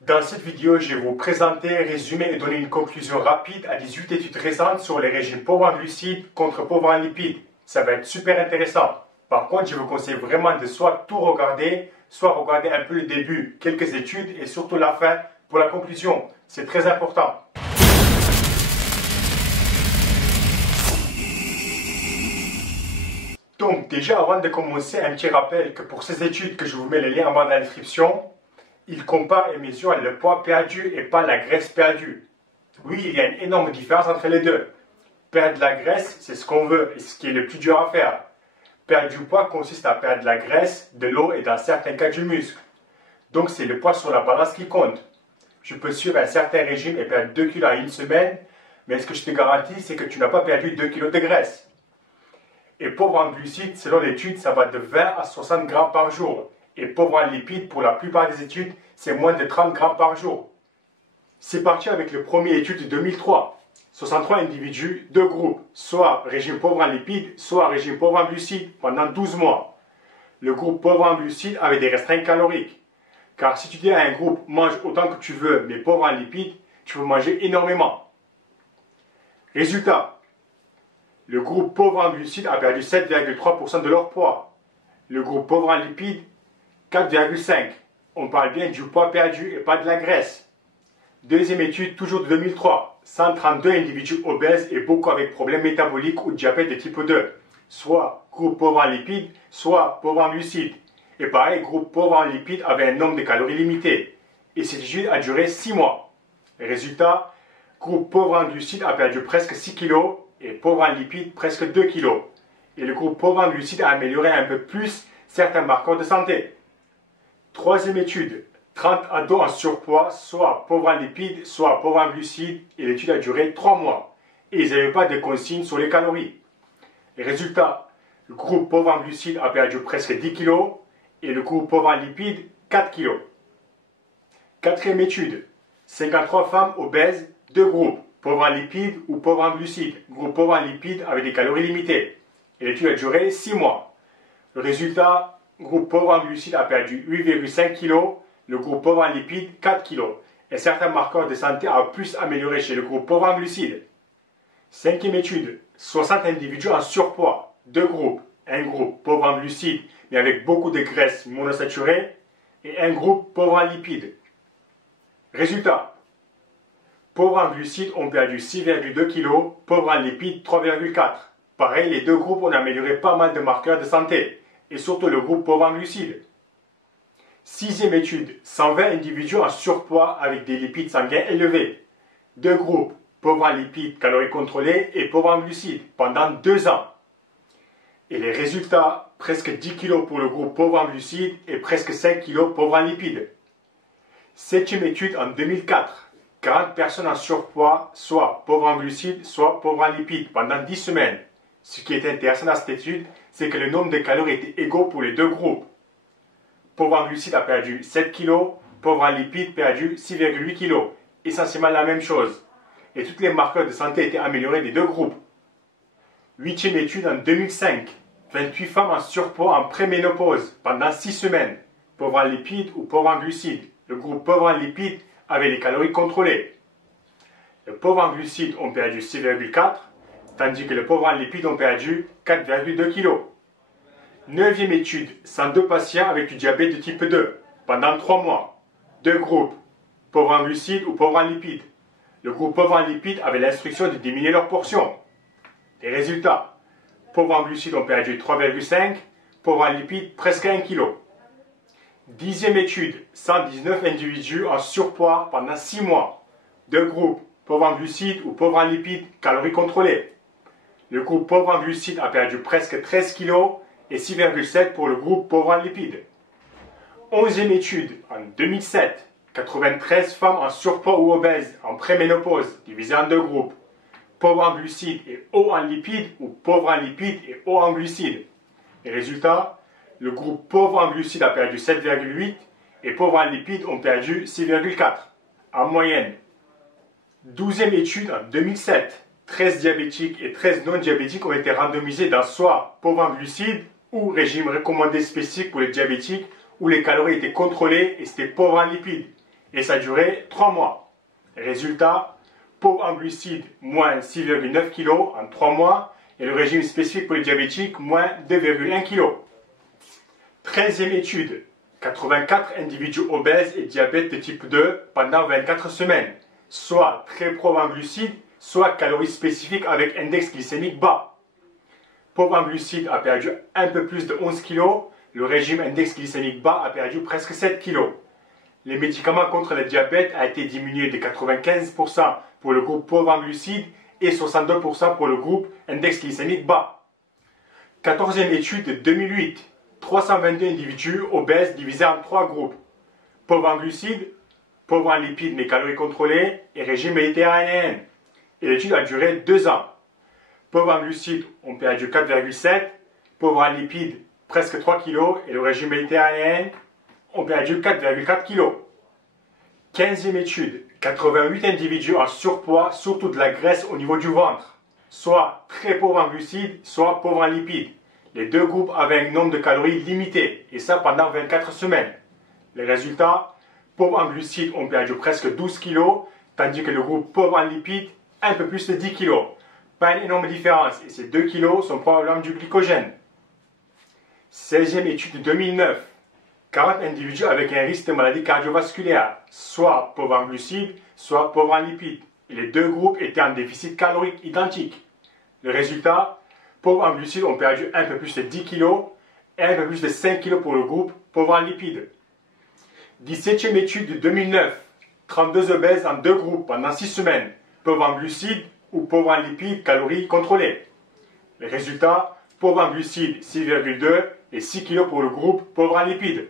Dans cette vidéo, je vais vous présenter, résumer et donner une conclusion rapide à 18 études récentes sur les régimes pauvres en glucides contre pauvres en lipides. Ça va être super intéressant. Par contre, je vous conseille vraiment de soit tout regarder, soit regarder un peu le début, quelques études et surtout la fin pour la conclusion. C'est très important. Donc déjà, avant de commencer, un petit rappel que pour ces études, que je vous mets les liens en bas dans la description, il compare et mesure le poids perdu et pas la graisse perdue. Oui, il y a une énorme différence entre les deux. Perdre de la graisse, c'est ce qu'on veut et ce qui est le plus dur à faire. Perdre du poids consiste à perdre de la graisse, de l'eau et dans certains cas du muscle. Donc c'est le poids sur la balance qui compte. Je peux suivre un certain régime et perdre 2 kg en une semaine, mais ce que je te garantis, c'est que tu n'as pas perdu 2 kg de graisse. Et pauvre en glucides, selon l'étude, ça va de 20 à 60 grammes par jour. Et pauvre en lipides, pour la plupart des études, c'est moins de 30 grammes par jour. C'est parti avec le premier étude de 2003. 63 individus, 2 groupes, soit régime pauvre en lipides, soit régime pauvre en glucides, pendant 12 mois. Le groupe pauvre en glucides avait des restreintes caloriques. Car si tu dis à un groupe, mange autant que tu veux, mais pauvre en lipides, tu peux manger énormément. Résultat, le groupe pauvre en glucides a perdu 7,3% de leur poids. Le groupe pauvre en lipides, 4,5%. On parle bien du poids perdu et pas de la graisse. Deuxième étude, toujours de 2003. 132 individus obèses et beaucoup avec problèmes métaboliques ou diabète de type 2. Soit groupe pauvre en lipides, soit pauvre en glucides. Et pareil, groupe pauvre en lipides avait un nombre de calories limité. Et cette étude a duré 6 mois. Résultat, groupe pauvre en glucides a perdu presque 6 kg et pauvre en lipides presque 2 kg. Et le groupe pauvre en glucides a amélioré un peu plus certains marqueurs de santé. Troisième étude, 30 ados en surpoids, soit pauvres en lipides, soit pauvres en glucides, et l'étude a duré 3 mois. Et ils n'avaient pas de consignes sur les calories. Les résultats, le groupe pauvre en glucides a perdu presque 10 kg et le groupe pauvre en lipides, 4 kg. Quatrième étude, 53 femmes obèses, 2 groupes, pauvres en lipides ou pauvres en glucides. Groupe pauvre en lipides avec des calories limitées. Et l'étude a duré 6 mois. Le résultat, le groupe pauvre en glucides a perdu 8,5 kg, le groupe pauvre en lipides 4 kg. Et certains marqueurs de santé ont plus amélioré chez le groupe pauvre en glucides. Cinquième étude, 60 individus en surpoids, 2 groupes. Un groupe pauvre en glucides mais avec beaucoup de graisse monosaturée et un groupe pauvre en lipides. Résultat, pauvres en glucides ont perdu 6,2 kg, pauvres en lipides 3,4. Pareil, les deux groupes ont amélioré pas mal de marqueurs de santé. Et surtout le groupe pauvre en glucides. Sixième étude, 120 individus en surpoids avec des lipides sanguins élevés. 2 groupes, pauvres en lipides, calories contrôlées et pauvres en glucides, pendant 2 ans. Et les résultats, presque 10 kg pour le groupe pauvre en glucides et presque 5 kg pauvres en lipides. Septième étude en 2004, 40 personnes en surpoids, soit pauvres en glucides, soit pauvres en lipides, pendant 10 semaines. Ce qui est intéressant dans cette étude, c'est que le nombre de calories était égaux pour les deux groupes. Pauvre en glucides a perdu 7 kg, pauvre en lipides perdu 6,8 kg. Essentiellement la même chose. Et tous les marqueurs de santé étaient améliorés des deux groupes. Huitième étude en 2005. 28 femmes en surpoids en préménopause pendant 6 semaines. Pauvre en lipides ou pauvre en glucides. Le groupe pauvre en lipides avait les calories contrôlées. Les pauvres en glucides ont perdu 6,4 tandis que les pauvres en lipides ont perdu 4,2 kg. Neuvième étude, 102 patients avec du diabète de type 2, pendant 3 mois. 2 groupes, pauvres en glucides ou pauvres en lipides. Le groupe pauvre en lipides avait l'instruction de diminuer leur portion. Les résultats, pauvres en glucides ont perdu 3,5, pauvres en lipides presque 1 kg. Dixième étude, 119 individus en surpoids pendant 6 mois. 2 groupes, pauvres en glucides ou pauvres en lipides, calories contrôlées. Le groupe pauvre en glucides a perdu presque 13 kg et 6,7 pour le groupe pauvre en lipides. Onzième étude, en 2007, 93 femmes en surpoids ou obèses en préménopause, divisées en 2 groupes, pauvres en glucides et hauts en lipides ou pauvres en lipides et hauts en glucides. Les résultats, le groupe pauvre en glucides a perdu 7,8 et pauvres en lipides ont perdu 6,4 en moyenne. Douzième étude en 2007. 13 diabétiques et 13 non-diabétiques ont été randomisés dans soit pauvres en glucides ou régime recommandé spécifique pour les diabétiques où les calories étaient contrôlées et c'était pauvre en lipides. et ça a duré 3 mois. Résultat, pauvre en glucides, moins 6,9 kg en 3 mois et le régime spécifique pour les diabétiques, moins 2,1 kg. 13e étude, 84 individus obèses et diabète de type 2 pendant 24 semaines, soit très pauvres en glucides, soit calories spécifiques avec index glycémique bas. Pauvre en glucides a perdu un peu plus de 11 kg, le régime index glycémique bas a perdu presque 7 kg. Les médicaments contre le diabète a été diminué de 95% pour le groupe pauvre en glucides et 62% pour le groupe index glycémique bas. 14e étude de 2008, 322 individus obèses divisés en 3 groupes. Pauvres en glucides, pauvres en lipides mais calories contrôlées et régime méditerranéen. Et l'étude a duré 2 ans. Pauvres en glucides ont perdu 4,7, pauvres en lipides presque 3 kg et le régime méditerranéen ont perdu 4,4 kg. 15e étude, 88 individus en surpoids, surtout de la graisse au niveau du ventre, soit très pauvres en glucides, soit pauvres en lipides. Les deux groupes avaient un nombre de calories limité, et ça pendant 24 semaines. Les résultats, pauvres en glucides ont perdu presque 12 kg, tandis que le groupe pauvre en lipides, un peu plus de 10 kg. Pas une énorme différence, et ces 2 kg sont probablement du glycogène. 16e étude de 2009, 40 individus avec un risque de maladie cardiovasculaire, soit pauvres en glucides, soit pauvres en lipides. Et les deux groupes étaient en déficit calorique identique. Le résultat, pauvres en glucides ont perdu un peu plus de 10 kg et un peu plus de 5 kg pour le groupe pauvre en lipides. 17e étude de 2009, 32 obèses en 2 groupes pendant 6 semaines, pauvres en glucides ou pauvres en lipides, calories contrôlées. Les résultats, pauvres en glucides 6,2 et 6 kg pour le groupe pauvre en lipides.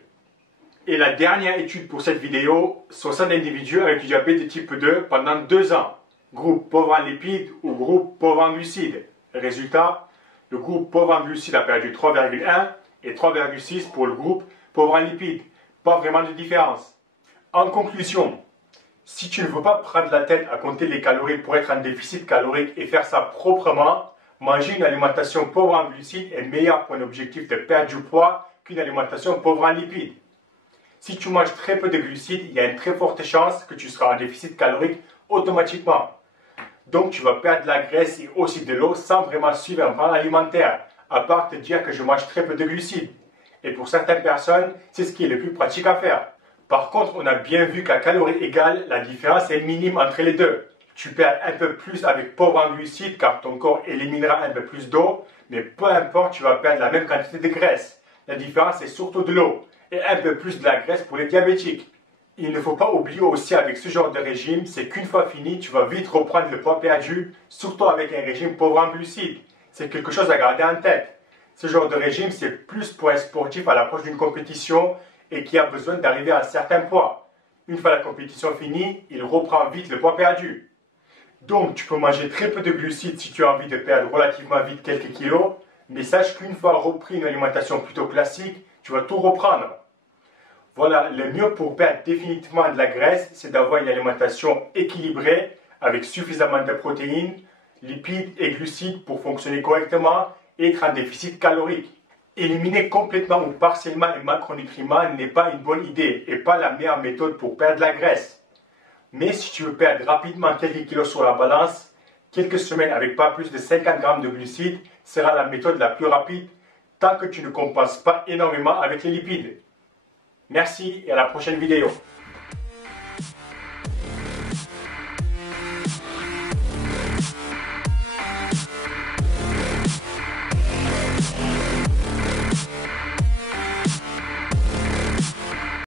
Et la dernière étude pour cette vidéo, 60 individus avec du diabète de type 2 pendant 2 ans, groupe pauvre en lipides ou groupe pauvre en glucides. Résultat, le groupe pauvre en glucides a perdu 3,1 et 3,6 pour le groupe pauvre en lipides. Pas vraiment de différence. En conclusion, si tu ne veux pas prendre la tête à compter les calories pour être en déficit calorique et faire ça proprement, manger une alimentation pauvre en glucides est meilleur pour un objectif de perdre du poids qu'une alimentation pauvre en lipides. Si tu manges très peu de glucides, il y a une très forte chance que tu seras en déficit calorique automatiquement. Donc tu vas perdre de la graisse et aussi de l'eau sans vraiment suivre un plan alimentaire, à part te dire que je mange très peu de glucides. Et pour certaines personnes, c'est ce qui est le plus pratique à faire. Par contre, on a bien vu qu'à calories égales, la différence est minime entre les deux. Tu perds un peu plus avec pauvre en glucides car ton corps éliminera un peu plus d'eau, mais peu importe, tu vas perdre la même quantité de graisse. La différence est surtout de l'eau et un peu plus de la graisse pour les diabétiques. Il ne faut pas oublier aussi avec ce genre de régime, c'est qu'une fois fini, tu vas vite reprendre le poids perdu, surtout avec un régime pauvre en glucides. C'est quelque chose à garder en tête. Ce genre de régime, c'est plus pour un sportif à l'approche d'une compétition et qui a besoin d'arriver à un certain poids. Une fois la compétition finie, il reprend vite le poids perdu. Donc, tu peux manger très peu de glucides si tu as envie de perdre relativement vite quelques kilos, mais sache qu'une fois repris une alimentation plutôt classique, tu vas tout reprendre. Voilà, le mieux pour perdre définitivement de la graisse, c'est d'avoir une alimentation équilibrée avec suffisamment de protéines, lipides et glucides pour fonctionner correctement et être en déficit calorique. Éliminer complètement ou partiellement les macronutriments n'est pas une bonne idée et pas la meilleure méthode pour perdre de la graisse. Mais si tu veux perdre rapidement quelques kilos sur la balance, quelques semaines avec pas plus de 50 grammes de glucides sera la méthode la plus rapide tant que tu ne compenses pas énormément avec les lipides. Merci et à la prochaine vidéo.